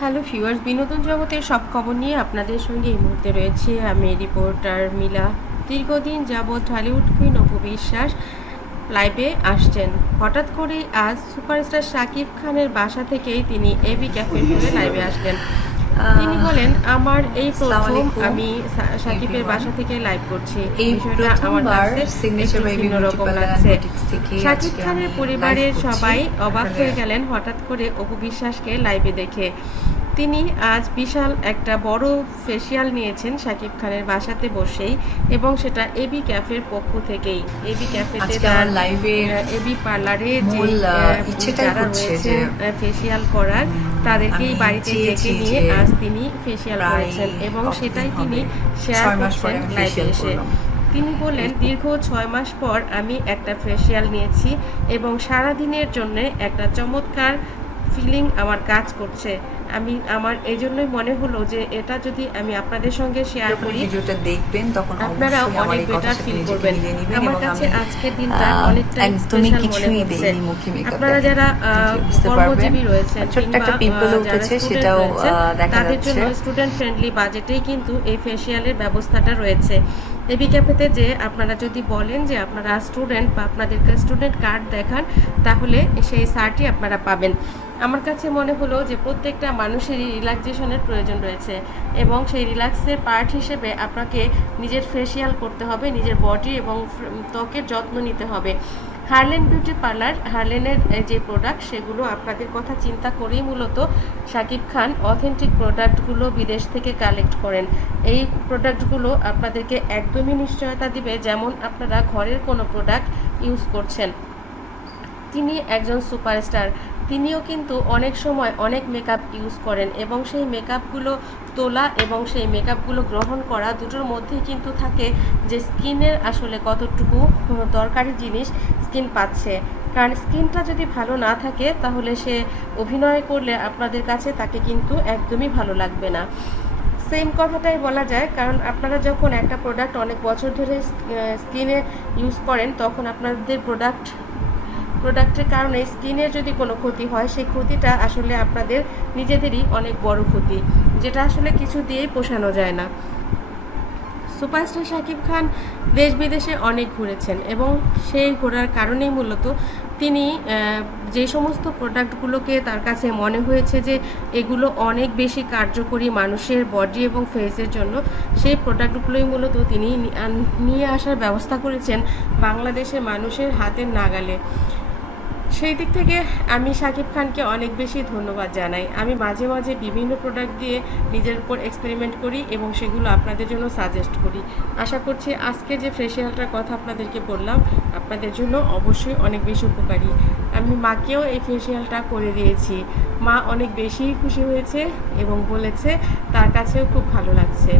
Hello viewers, বিনোদন জগতের সব খবর নিয়ে আপনাদের সঙ্গে এই মুহূর্তে রয়েছে আমি রিপোর্টার মিলা। দীর্ঘদিন যাবৎ ঢালিউড কুইন অপু বিশ্বাস লাইভে আসছেন। হঠাৎ করেই আজ সুপারস্টার শাকিব খানের বাসা থেকেই তিনি এবি ক্যাফের হয়ে লাইভে আসলেন। তিনি বলেন, আমার এই প্রথম আমি শাকিবের বাসা থেকে লাইভ করছি। বিষয়টা আমার কাছে অন্যরকম লাগছে। শাকিব খানের পরিবারের সবাই অবাক হয়ে গেলেন হঠাৎ করে অপু বিশ্বাসকে লাইভে দেখে। তিনি আজ বিশাল একটা বড় ফেসিয়াল নিয়েছেন শাকিব খানের বাসাতে বসেই, এবং সেটা এবি ক্যাফের পক্ষ থেকেই। এবি ক্যাফেতে তার এবি পার্লারে যে যারা রয়েছে ফেসিয়াল করার তাদেরকেই বাড়িতে ডেকে নিয়ে আজ তিনি ফেসিয়াল করেছেন, এবং সেটাই তিনি শেয়ার করছেন লাইভে এসে। তিনি বললেন, দীর্ঘ 6 মাস পর আমি একটা ফেসিয়াল নিয়েছি এবং সারাদিনের জন্য একটা চমৎকার ফিলিং আমার কাজ করছে। আমার এই জন্যই মনে হলো যে এটা যদি আমি আপনাদের সঙ্গে শেয়ার করি, ভিডিওটা দেখবেন তখন আপনারা অনেক বেটার ফিল করবেন। আমার কাছে আজকের দিনটা অনেকটা স্পেশাল মনে হচ্ছে। আপনারা যারা কর্মজীবী রয়েছেন তাদের জন্য স্টুডেন্ট ফ্রেন্ডলি বাজেটেই কিন্তু এই ফেসিয়ালের ব্যবস্থাটা রয়েছে। এবি ক্যাফেতে যে আপনারা যদি বলেন যে আপনারা স্টুডেন্ট বা আপনাদেরকে স্টুডেন্ট কার্ড দেখান, তাহলে সেই সার্টই আপনারা পাবেন। আমার কাছে মনে হলো যে প্রত্যেকটা মানুষেরই রিল্যাক্সেশনের প্রয়োজন রয়েছে, এবং সেই রিল্যাক্সের পার্ট হিসেবে আপনাকে নিজের ফেসিয়াল করতে হবে, নিজের বডি এবং ত্বকের যত্ন নিতে হবে। হার্লেন বিউটি পার্লার, হার্লেনের যে প্রোডাক্ট সেগুলো আপনাদের কথা চিন্তা করেই মূলত শাকিব খান অথেন্টিক প্রোডাক্টগুলো বিদেশ থেকে কালেক্ট করেন। এই প্রোডাক্টগুলো আপনাদেরকে একদমই নিশ্চয়তা দিবে যেমন আপনারা ঘরের কোনো প্রোডাক্ট ইউজ করছেন। তিনি একজন সুপারস্টার, তিনিও কিন্তু অনেক সময় অনেক মেকআপ ইউজ করেন, এবং সেই মেকআপগুলো তোলা এবং সেই মেকআপগুলো গ্রহণ করা দুটোর মধ্যেই কিন্তু থাকে যে স্কিনের আসলে কতটুকু দরকারি জিনিস স্কিন পাচ্ছে। কারণ স্কিনটা যদি ভালো না থাকে তাহলে সে অভিনয় করলে আপনাদের কাছে তাকে কিন্তু একদমই ভালো লাগবে না। সেম কথাটাই বলা যায়, কারণ আপনারা যখন একটা প্রোডাক্ট অনেক বছর ধরে স্কিনে ইউজ করেন, তখন আপনাদের প্রোডাক্টের কারণে স্কিনের যদি কোনো ক্ষতি হয়, সেই ক্ষতিটা আসলে আপনাদের নিজেদেরই অনেক বড় ক্ষতি, যেটা আসলে কিছু দিয়েই পোষানো যায় না। সুপারস্টার শাকিব খান দেশ বিদেশে অনেক ঘুরেছেন, এবং সেই ঘোরার কারণেই মূলত তিনি যে সমস্ত প্রোডাক্টগুলোকে তার কাছে মনে হয়েছে যে এগুলো অনেক বেশি কার্যকরী মানুষের বডি এবং ফেসের জন্য, সেই প্রোডাক্টগুলোই মূলত তিনি নিয়ে আসার ব্যবস্থা করেছেন বাংলাদেশের মানুষের হাতের নাগালে। সেই দিক থেকে আমি শাকিব খানকে অনেক বেশি ধন্যবাদ জানাই। আমি মাঝে মাঝে বিভিন্ন প্রোডাক্ট দিয়ে নিজের উপর এক্সপেরিমেন্ট করি এবং সেগুলো আপনাদের জন্য সাজেস্ট করি। আশা করছি আজকে যে ফেসিয়ালটার কথা আপনাদেরকে বললাম আপনাদের জন্য অবশ্যই অনেক বেশি উপকারী। আমি মাকেও এই ফেসিয়ালটা করে দিয়েছি, মা অনেক বেশি খুশি হয়েছে এবং বলেছে তার কাছেও খুব ভালো লাগছে।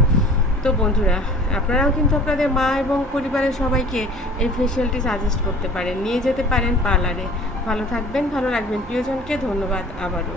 তো বন্ধুরা, আপনারাও কিন্তু আপনাদের মা এবং পরিবারের সবাইকে এই ফেসিয়ালটি সাজেস্ট করতে পারেন, নিয়ে যেতে পারেন পার্লারে। ভালো থাকবেন, ভালো রাখবেন প্রিয়জনকে। ধন্যবাদ আবারও।